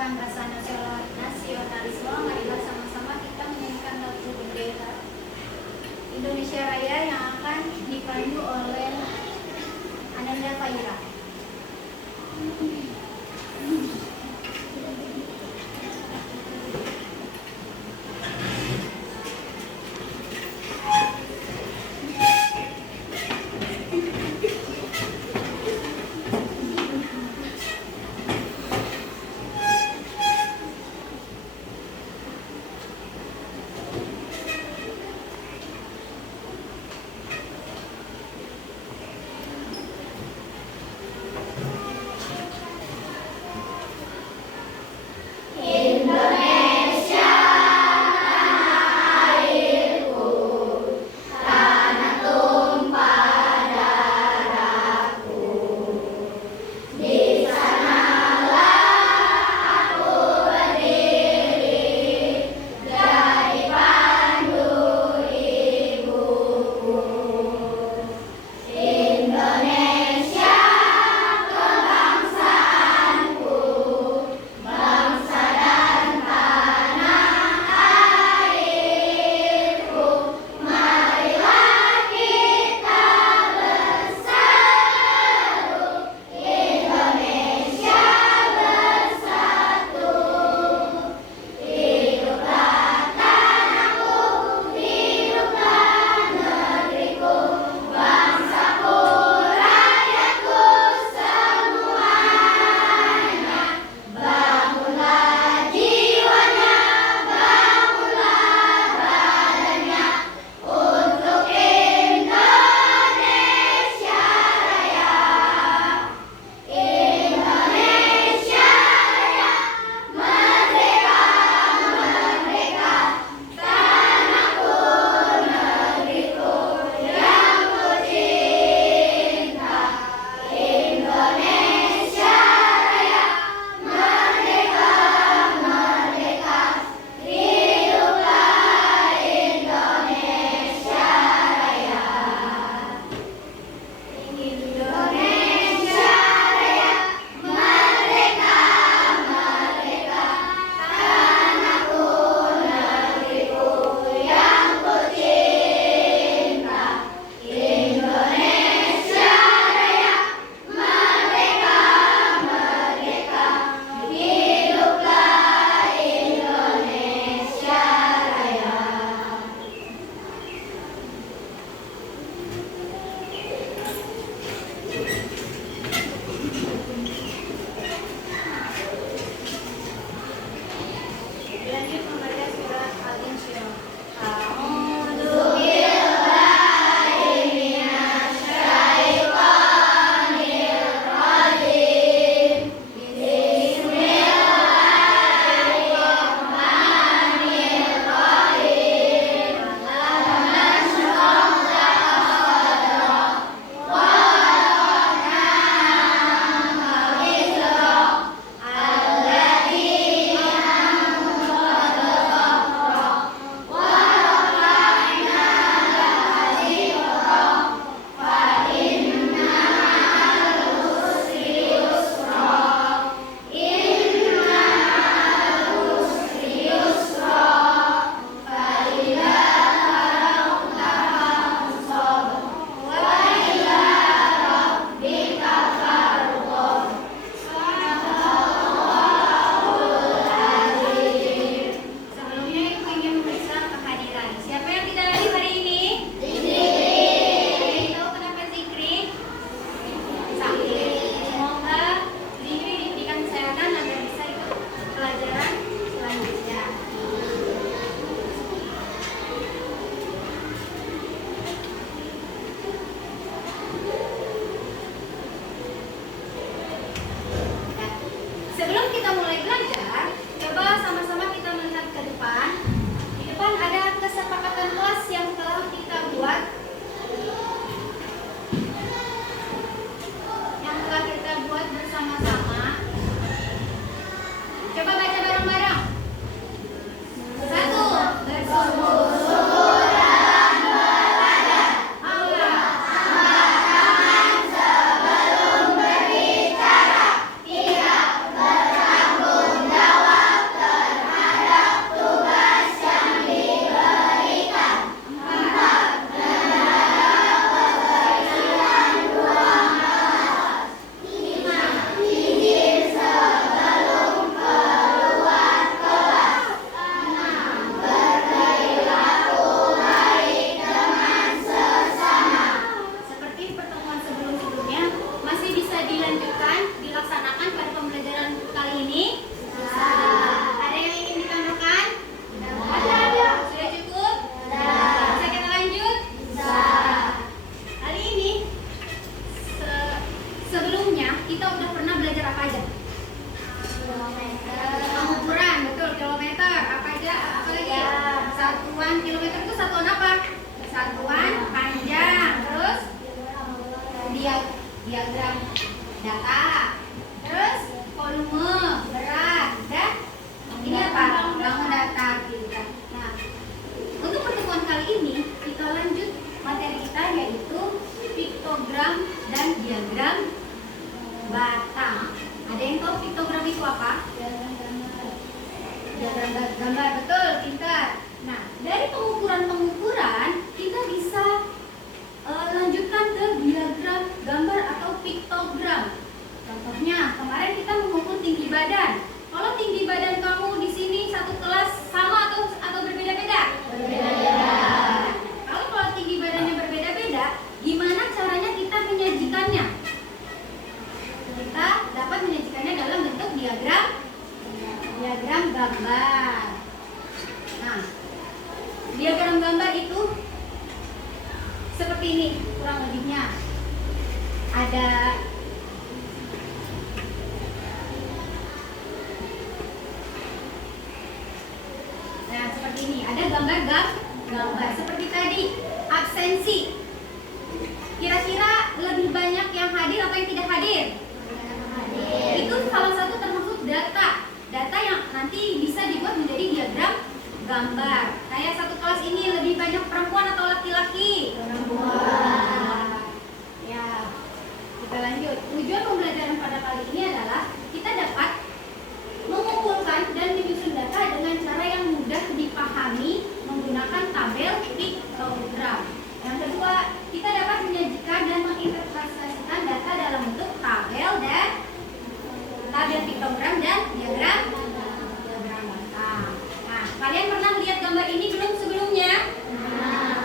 kehidupan rasa nasionalisme, marilah sama-sama kita menyanyikan lagu bendera Indonesia Raya yang akan dipandu oleh Ananda Faira. apa? Diagram gambar, betul, pintar. Nah, dari pengukuran kita bisa lanjutkan ke diagram gambar atau piktogram. Contohnya, kemarin kita mengukur tinggi badan. Kalau tinggi badan kamu di sini satu kelas sama atau berbeda-beda? Berbeda. Kalau tinggi badannya berbeda-beda, gimana caranya kita menyajikannya? Kita dapat menyajikannya dalam bentuk diagram gambar. Nah, diagram gambar itu seperti ini kurang lebihnya. Ada seperti ini, ada gambar seperti tadi, absensi. Kira-kira lebih banyak yang hadir atau yang tidak hadir? Itu salah satu termasuk data yang nanti bisa dibuat menjadi diagram gambar. Kayak satu kelas ini lebih banyak perempuan atau laki-laki? Perempuan. Ya, kita lanjut. Tujuan pembelajaran pada kali ini adalah kita dapat mengumpulkan dan menyusun data dengan cara yang mudah dipahami menggunakan tabel piktogram. Yang kedua, kita dapat menyajikan dan menginterpretasikan data dalam bentuk tabel piktogram dan diagram data. Nah, kalian pernah lihat gambar ini belum sebelumnya?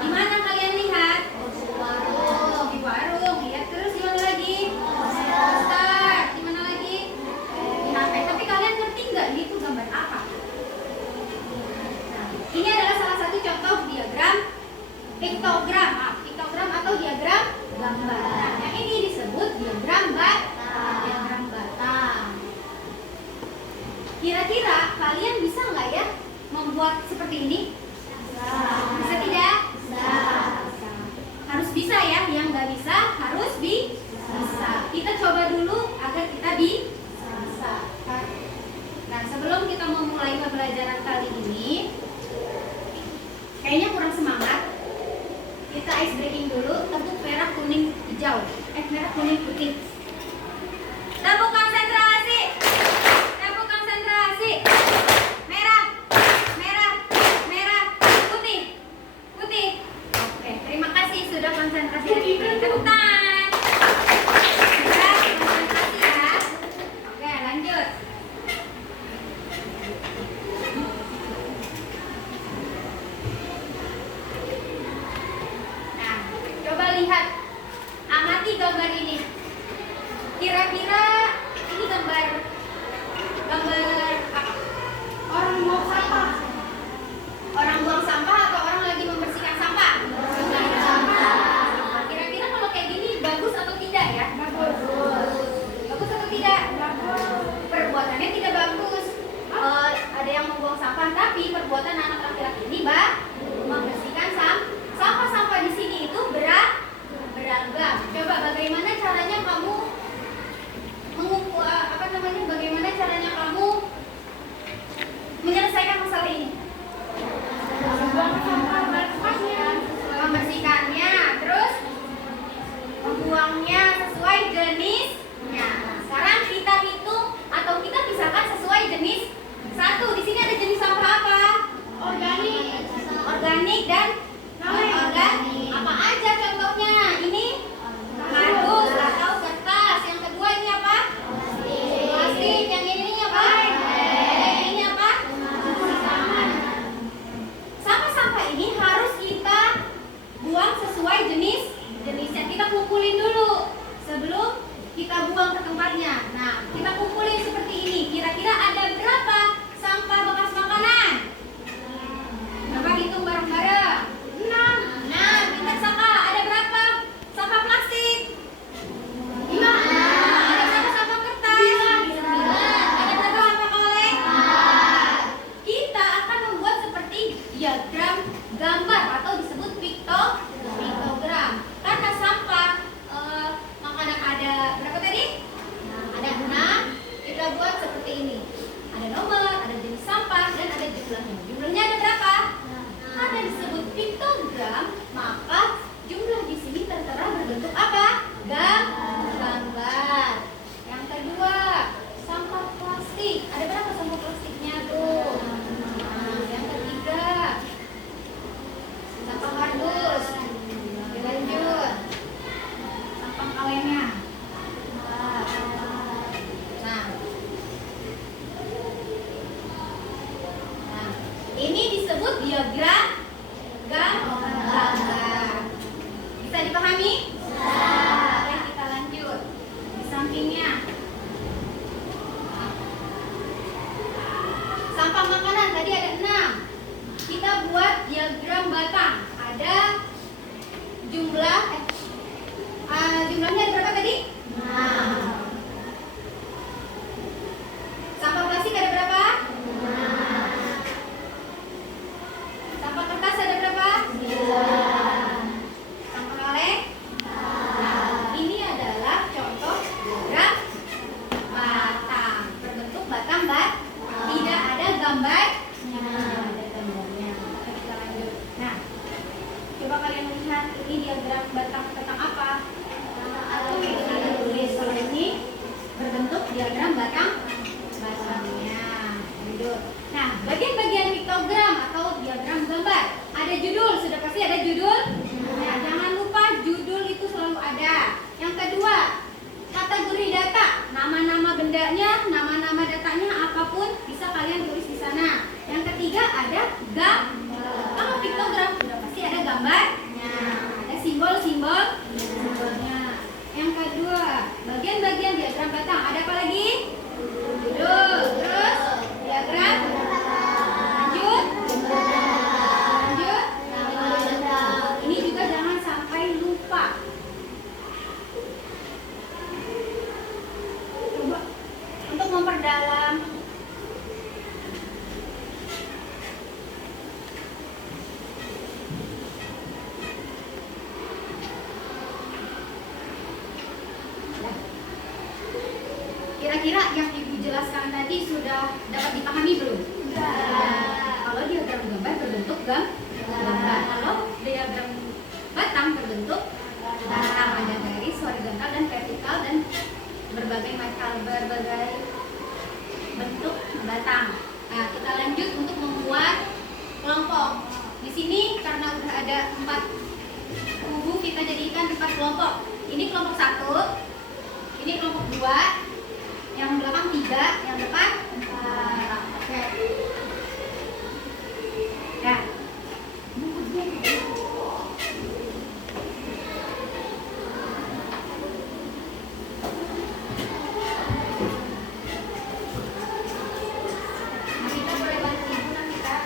Di mana kalian lihat? Di warung. Ya, terus di mana lagi? Poster. Di mana lagi? Di HP. Tapi kalian ngerti nggak itu gambar apa? Nah, ini adalah salah satu contoh diagram piktogram. Piktogram atau diagram gambar. Nah, yang ini disebut diagram bata. Kira-kira kalian bisa nggak ya membuat seperti ini? Bisa tidak? Harus bisa ya. Yang nggak bisa harus bisa. Kita coba dulu agar kita bisa. Nah, sebelum kita memulai pembelajaran kali ini, kayaknya kurang semangat. Kita ice breaking dulu. Tepuk merah, kuning, hijau. Merah, kuning, putih. Tepuk konsentrasi. Merah, putih. Oke, terima kasih sudah konsentrasi. Tepuk tangan. Sudah konsentrasi ya. Oke, lanjut. Nah, coba lihat, amati gambar ini. Kira-kira ini gambar apa? Orang buang sampah. Orang buang sampah atau orang lagi membersihkan sampah? Kira-kira kalau kayak gini bagus atau tidak ya? Bagus atau tidak? Perbuatannya tidak bagus. Ada yang membuang sampah, tapi perbuatan anak laki-laki ini membersihkan sampah-sampah di sini itu beragam. Coba bagaimana caranya kamu bagaimana caranya kamu menyelesaikan masalah ini? Membersihkannya, terus membuangnya sesuai jenisnya. Sekarang kita hitung atau kita pisahkan sesuai jenis. Satu, di sini ada jenis sampah apa? Organik dan non-organik. Apa aja contohnya? Ini kardus atau kertas. Yang kedua ini apa? Plastik. Yang ini apa? Ini apa? Sampah-sampah ini harus kita buang sesuai jenisnya. Kita kumpulin dulu sebelum kita buang ke tempatnya. Nah, kita kumpulin seperti ini. Kira-kira ada berapa sampah bekas makanan? Coba hitung bareng-bareng. 6. Pintar Saka. Ada berapa sampah plastik? 5. Ada berapa sampah kertas? 9. Ada berapa sampah kaleng? 4. Kita akan membuat seperti diagram gambar atau disebut piktogram. Karena sampah makanan ada berapa tadi? Ada 6. Kita buat seperti ini. Ada nomor, ada jenis sampah, dan ada jumlahnya. Jumlahnya ada berapa? Karena disebut piktogram, maka jumlah di sini tertera berbentuk apa? Gambar. Yang kedua, sampah plastik. diagram gambar. Bisa dipahami? Oke, kita lanjut. Di sampingnya. Sampah makanan tadi ada 6. Kita buat diagram batang. Ada jumlahnya ada berapa tadi? 6. Sampah plastik ada berapa? 6. Sampah kertas ada berapa? 9. Sampah kaleng? 4. Ini adalah contoh diagram batang. Berbentuk batang tidak ada gambarnya. Ada gambarnya. Oke, kita lanjut. Nah, coba kalian lihat ini diagram batang tentang apa? Oke, kita tulis. Kalau ini berbentuk diagram batangnya. Lanjut. Nah, bagian-bagian piktogram atau diagram gambar ada judul, sudah pasti ada judul. Nah, jangan lupa judul itu selalu ada. Yang kedua, kategori data, nama-nama bendanya, nama-nama datanya apapun bisa kalian tulis di sana. Yang ketiga ada gambar. Kalau piktogram sudah pasti ada gambarnya, ada simbolnya. Yang kedua, bagian-bagian diagram batang ada apa lagi? Judul, terus diagram, lanjut. Ini juga jangan sampai lupa. Coba untuk memperdalam. Kira-kira yang Ibu jelaskan tadi sudah dapat dipahami belum? Kalau diagram gambar berbentuk gambar. Kalau diagram batang berbentuk batang, ada garis horizontal dan vertikal dan berbagai bentuk batang. Nah, kita lanjut untuk membuat kelompok. Di sini karena udah ada 4 kubu, kita jadikan 4 kelompok. Ini kelompok 1, ini kelompok 2, yang belakang 3, yang depan 4. Oke. Nah, kita boleh bantu Ibu nanti, Kak.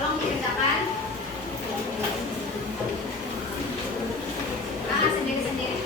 Tolong dikerjakan. Sendiri-sendiri.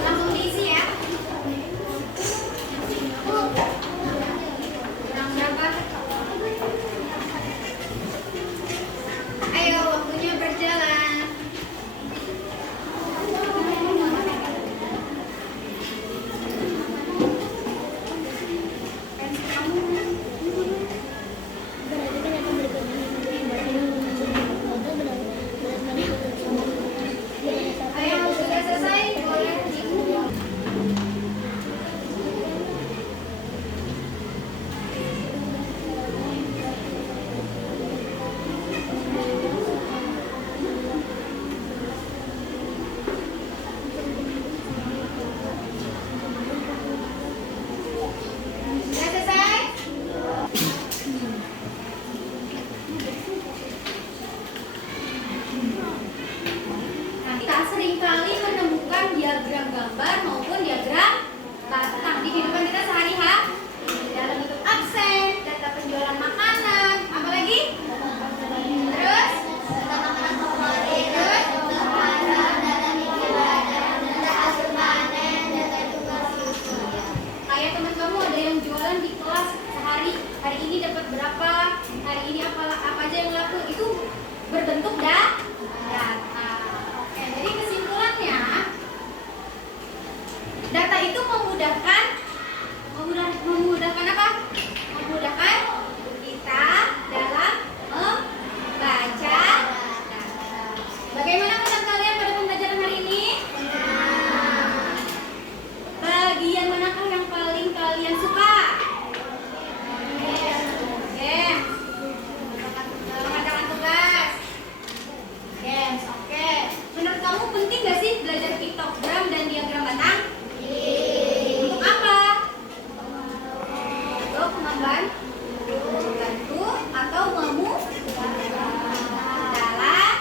Langsung diisi ya. Kurang berapa? Ayo, waktunya berjalan. Ayo, sudah selesai, boleh dibuang. Sudah selesai? Nah, kita seringkali menemukan diagram gambar maupun diagram batang di kehidupan kita sehari-hari dalam bentuk absen, data penjualan makanan, apalagi? Terus? Kayak teman kamu ada yang jualan di kelas sehari, hari ini dapat berapa, hari ini apa aja yang laku, itu berbentuk data. Oke, jadi kesimpulannya, data itu memudahkan apa? Memudahkan kita dalam membaca data. Bagaimana menurut kalian pada pembelajaran hari ini? Bagian manakah yang paling kalian suka? Games. Mengerjakan tugas. Games, oke. Menurut kamu penting gak sih belajar piktogram dan diagram batang? Untuk apa? Untuk membantu atau dalam.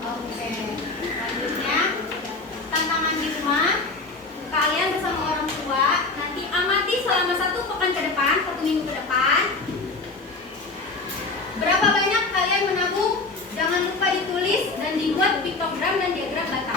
Oke. Selanjutnya, tantangan di rumah. Kalian bersama orang tua nanti amati selama 1 pekan ke depan, 1 minggu ke depan. Berapa banyak kalian menabung? Jangan lupa ditulis dan dibuat piktogram dan diagram batang.